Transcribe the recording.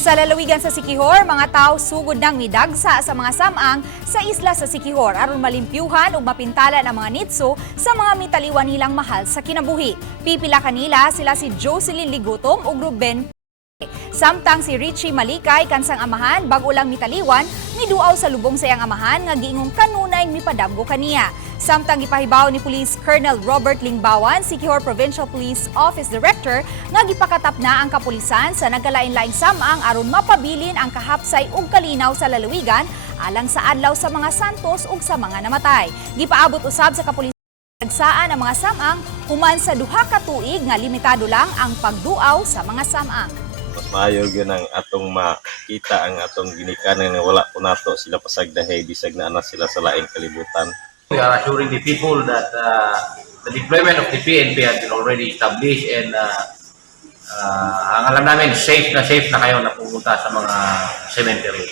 Sa lalawigan sa Siquijor, mga tao sugod ng midagsa sa mga samang sa isla sa Siquijor aron malimpyuhan ug mapintalan ang mga nitso sa mga mitaliwan nilang mahal sa kinabuhi. Pipila kanila sila si Jocelyn Ligutom ug Ruben. Samtang si Richie Malikay kansang amahan bago lang mitaliwan, niduaw sa lubong sa iyang amahan nga giingong kanunay mipadamgo kaniya. Samtang gipahibaw ni Police Colonel Robert Lingbawan, Siquijor Provincial Police Office Director, nga gipakatap na ang kapulisan sa nagkalain-laing samang aron mapabilin ang kahapsay ug kalinaw sa lalawigan alang sa adlaw sa mga santos ug sa mga namatay. Gipaabot usab sa kapulisan nagsaan ang mga samang human sa duha ka tuig nga limitado lang ang pagduaw sa mga samang. Mas maayo yun ang atong makita ang atong ginikanan nga wala po nato sila pasagdahay bisag na ana sila sa laing kalibutan. We are assuring the people that the deployment of the PNP has been already established and ang alam namin safe na kayo na pumunta sa mga cemetery.